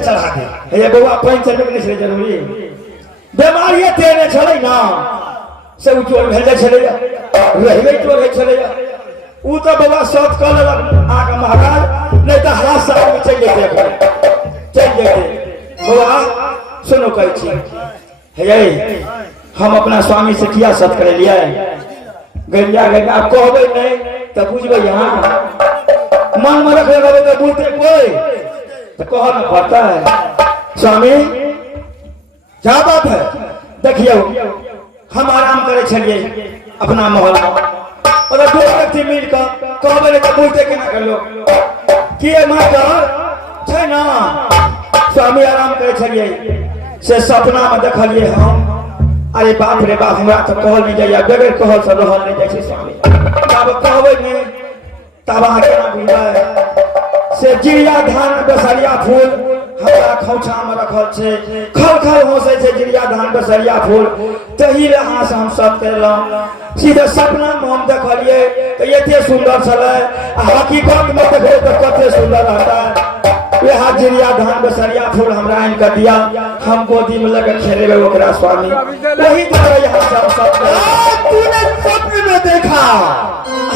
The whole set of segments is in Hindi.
के चढ़ा दे ये बउआ पानी चढ़बे के नहीं जरूरी बीमारी तेने चले ना से उ चोर भेल चले रहबे चोर चले उ तो बउआ सब कल आके महाराज नहीं तो हाथ से में चल जेते बउआ सुनो कहै छी हे हम अपना स्वामी से किया सत कर लिया गैया गैया आप कहबे नहीं तो बुझबे यहाँ मन में रख लेबे तो बुझते कोई तो कह ना पड़ता है स्वामी क्या बात है देखियो हम आराम करे छलिए अपना महल में और दो व्यक्ति मिलकर कहबे तो बुझते केना करलो कि मास्टर छै ना स्वामी आराम करे छलिए से सपना में देखलिए हम अरे बाप रे बाप हमरा तो कहल नहीं जाइए बगैर कहल से रहल नहीं जाए स्वामी तब कहबे नहीं तब अहाँ केना बुझबै से जिरिया धान बसरिया फूल हमरा खौछा में रखल छे खल खल होसे छे जिरिया धान बसरिया फूल तही रे अहाँ से हम सब करलौं सीधे सपना में हम देखलिए तो एते सुंदर छले हकीकत में देखो तो कते सुंदर रहता यह जिरिया धान बसरिया फूल हमरा आन कर दिया हम गोदी में लगे खेलेबे ओकरा स्वामी वही तरह यहाँ सब तूने सपने में देखा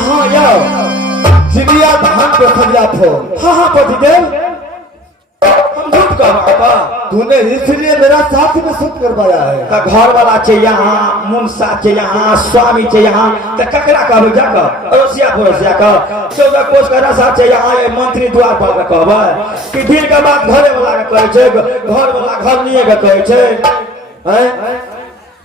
हाँ यो जिरिया धान बसरिया फूल हाँ पतिदेव हम झूठ कह रहा तूने इसलिए मेरा साथ में सुत करवाया है का घर वाला चाहिए यहाँ मुंसा चाहिए यहाँ स्वामी चाहिए यहाँ तो ककरा कहबे जाकर अड़ोसिया पड़ोसिया का 14 कोस का रसा चाहिए यहाँ ये मंत्री द्वार पर कहबे कि दिन के बाद घरे वाला के कहै छै घर वाला घर नहीं के कहै छै हैं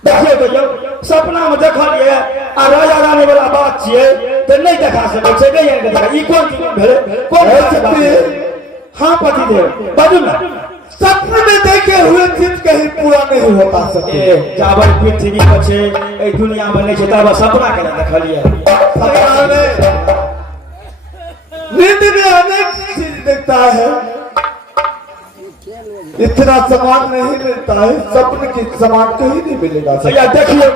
देखिए तो यो सपना में देखलिए आ राजा रानी वाला बात छिए तो नहीं देखा सकै छै नहीं देखा ई कोन भेले कोन हाँ पतिदेव बाजू ना सपने में देखे हुए चीज कहीं पूरा नहीं होता सके जाबर पृथ्वी पर छे ए दुनिया में नहीं छे तब सपना केना देखलिए सपना में नींद में अनेक चीज देखता है इतना सामान नहीं मिलता है सपने की सामान कहीं नहीं मिलेगा भैया देखिए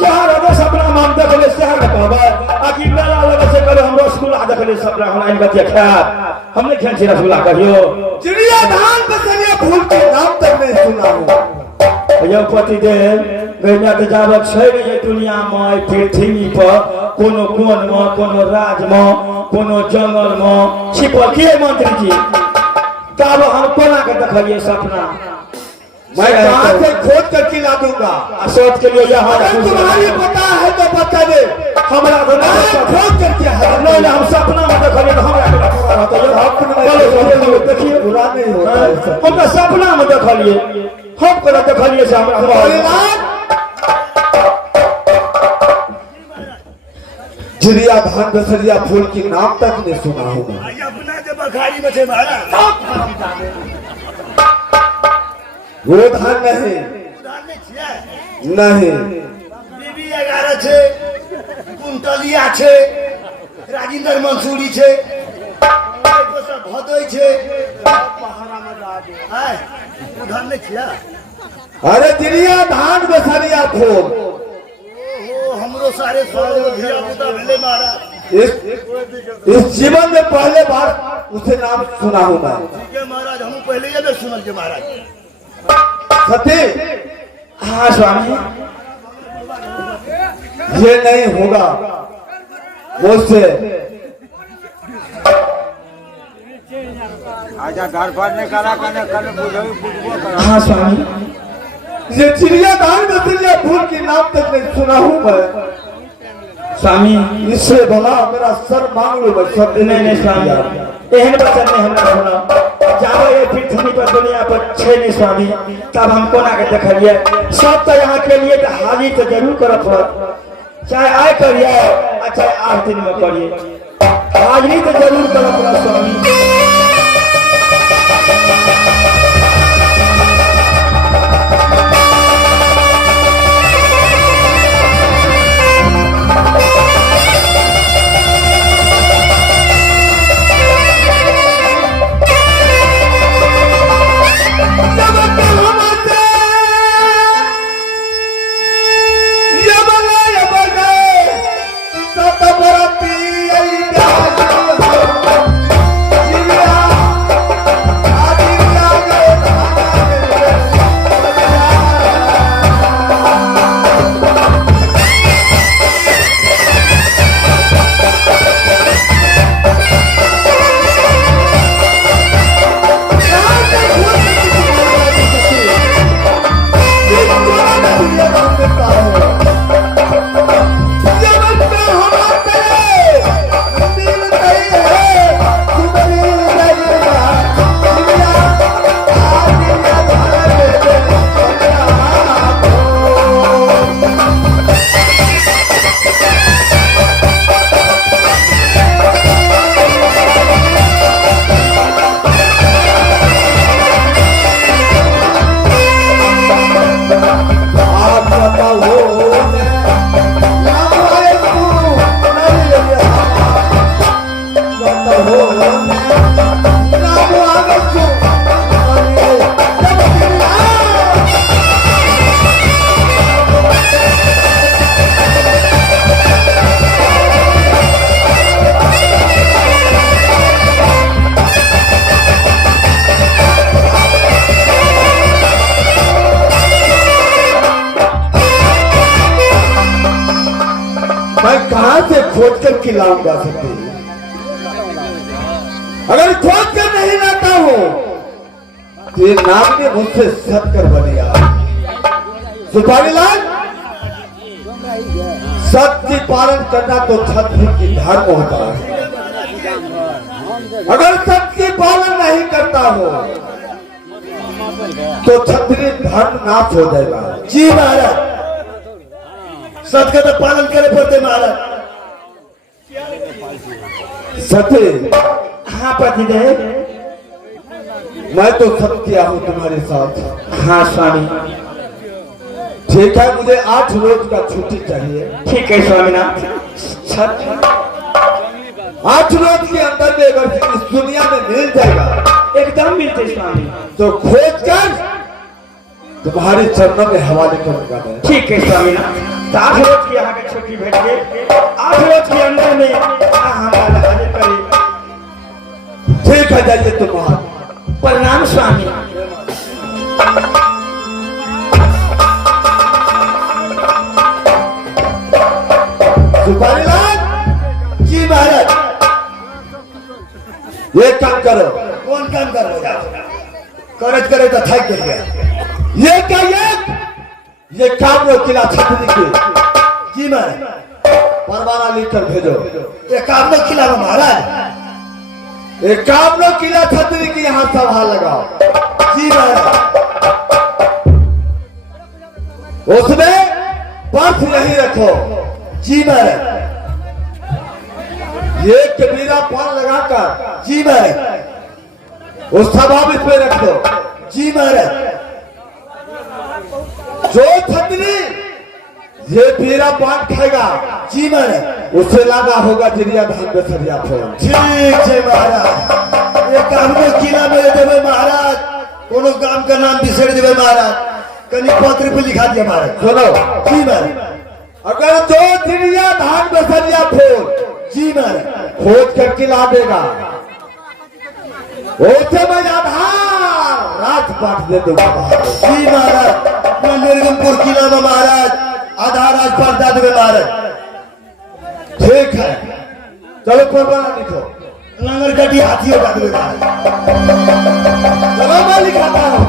जहाँ रहे सपना में हम देखले शहर में कहबे आकि मेला लगे से करे हम रसगुल्ला देखले सपना हमरा इन बतिया खात हमने खेल छी रसगुल्ला कहियो चिड़िया धान बसरिया फूल के नाम तक नहीं सुना हूँ भैया पतिदेव गैया के जावत छै ये दुनिया में पृथ्वी पर कोनो कोन में कोनो राज में कोनो जंगल में छिपल के मंत्री जी तब हम कोना के देखलिए सपना मैं कहाँ से खोज कर खिला दूंगा सोच के लिए यहाँ तुम्हारी पता है तो बता दे हमरा तो खोज करके नहीं हम सपना में देखलिए तो हमरा देखिए बुरा नहीं होता हम तो सपना में देखलिए हम करा देखलिए से हमरा जिरिया धान बसरिया फूल की नाम तक नहीं सुना होगा अपना जब बखारी में थे वो धान नहीं नहीं बीबी 11 छे कुंतलिया छे राजिंदर मंसूरी छे भदोई छे पहाड़ा में जाके हाय उधर नहीं छिया अरे जिरिया धान बसरिया फूल ओहो हमरो सारे धिया पुता भेले महाराज इस जीवन में पहले बार उसे नाम सुना हूं मैं ठीक है महाराज हम पहले ये भी सुनल के महाराज सती हाँ स्वामी ये नहीं होगा मुझसे आजा घर पर नहीं करा करने कल बुझो हाँ स्वामी ये चिड़िया धान बसरिया फूल की नाम तक नहीं सुना हूं मैं स्वामी इससे भला मेरा सर मांग लो मैं सब नहीं स्वामी एहन वचन नहीं हमरा सुना जाओ ये पृथ्वी पर दुनिया पर छे नहीं स्वामी तब हम कोना के देखलिए सब तो यहाँ के लिए तो हाजिर तो जरूर करत पड़त चाहे आय करिए चाहे 8 दिन में करिए हाजिरी तो जरूर करत पड़त स्वामी Bye. नाम आगत को मैं कहां से खोज कर खिलाऊंगा सकते अगर खोज कर नहीं लाता हूं तो ये नाम ने मुझसे सत कर बनिया सुपारी लाल सत्य पालन करना तो क्षत्रिय की धर्म होता है अगर सत्य पालन नहीं करता हो तो क्षत्रिय धर्म नाश हो जाएगा जी महाराज सत्य का तो पालन करे पड़ते महाराज सत्य हाँ पतिदेव। मैं तो सब किया हूँ तुम्हारे साथ हाँ स्वामी। ठीक है मुझे 8 रोज का छुट्टी चाहिए ठीक है स्वामीनाथ। छठ 8 रोज के अंदर में अगर इस दुनिया में मिल जाएगा एकदम मिलते स्वामी। तो खोज कर तुम्हारे चरणों में हवाले करूंगा मैं ठीक है स्वामीनाथ। तो 8 रोज की यहाँ की छुट्टी भेज के 8 रोज के अंदर में हमारा हाजिर करे। ठीक है जाइए तुम्हारा प्रणाम स्वामी। सुपारी लाल जी महाराज ये काम करो कौन काम कर रहे हो करज करे तो थक गया ये क्या ये काम लो किला छतरी के जी महाराज परवाना लिखकर भेजो ये काम में खिलाओ महाराज एक काम लो किला छतरी की यहाँ सभा लगाओ जी महाराज उसमें पर्स नहीं रखो जी महाराज ये कबीरा पान लगाकर जी महाराज उस सभा में इसमें रख दो जी महाराज जो छतरी ये बीरा पान खाएगा जी महाराज उसे लाना होगा जिरिया धान में सरिया फोन ठीक है महाराज ये काम में किला में देवे महाराज कोनो काम का नाम बिसर देवे महाराज कहीं पत्र पे लिखा दिया महाराज सुनो जी महाराज अगर जो जिरिया धान में सरिया फोन जी महाराज खोज करके ला देगा उसे मैं आधार रात बांट दे दूंगा जी महाराज मैं निर्गमपुर किला में महाराज आधार आज पर दे देवे महाराज ठीक है चलो परवाना लिखो लंगर कटी हाथी हो देवे महाराज चलो मैं लिखाता हूँ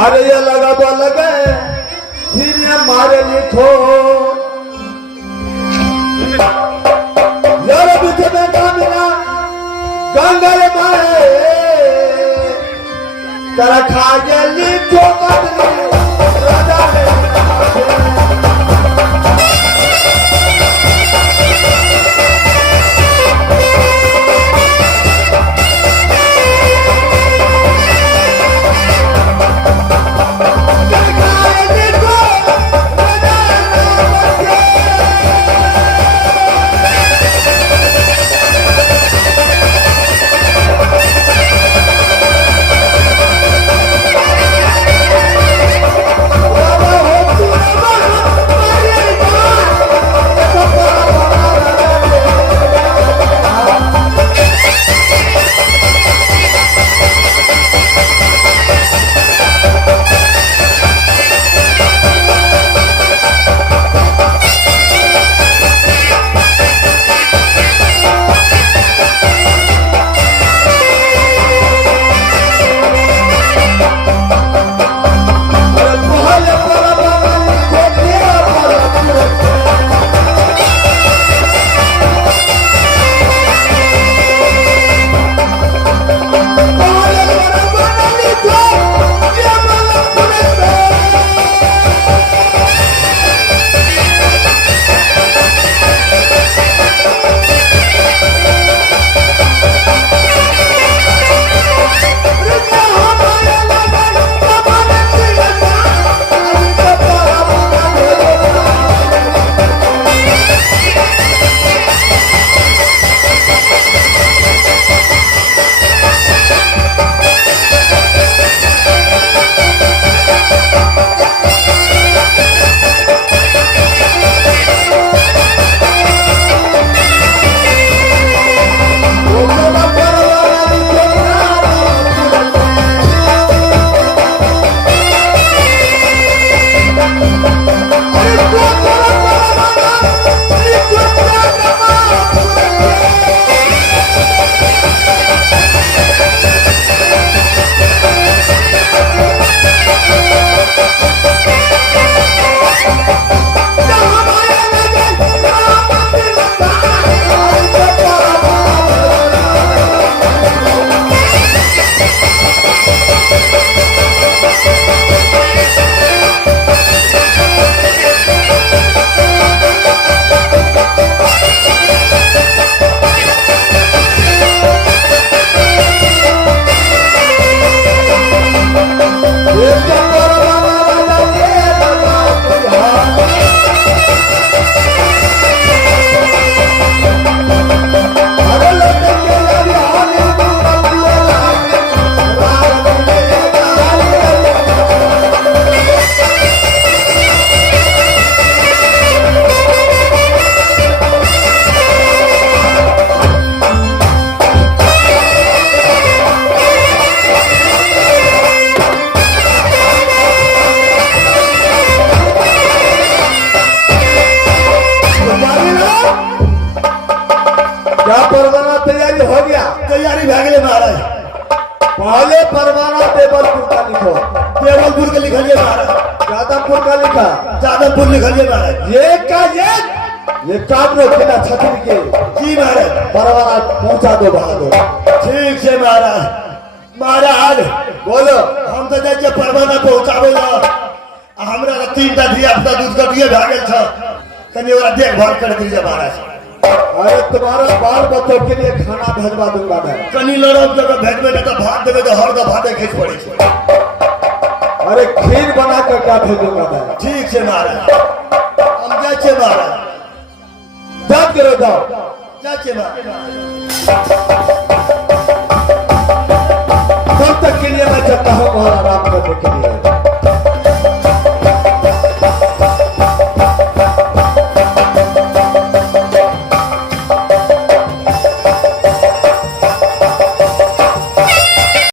अरे ये लगा तो लगे फिर ये मारे लिखो यार पीछे बैठा मिला गंगल मारे तेरा खाए लिखो बदली राजा ने पहले परवाना देवलपुर का लिखो, देवलपुर के लिखलिए महाराज, यादवपुर का लिखा, जादवपुर लिखलिए महाराज। ये काम रखे ना छतरी के जी महाराज, परवाना पहुंचा दो बहादुर। ठीक है महाराज। महाराज बोलो। हम तो जाए छियै परवाना पहुंचाबे ला, हमरा तो 3टा धिया पुता दूध कटिए भए गेल छ, कनी ओकरा देखभाल कर दीजिए महाराज। अरे तुम्हारा बाल बच्चों के लिए खाना भेजवा दूंगा मैं। कनी लड़ब जगह भेजबे नहीं तो भात देवे तो हर का भाते खींच पड़े छै। अरे खीर बना कर क्या भेजूंगा मैं। ठीक है महाराज, हम जाए छियै महाराज, जाप करो जाओ। जाए छियै महाराज। तब तक के लिए मैं चलता हूँ महाराज।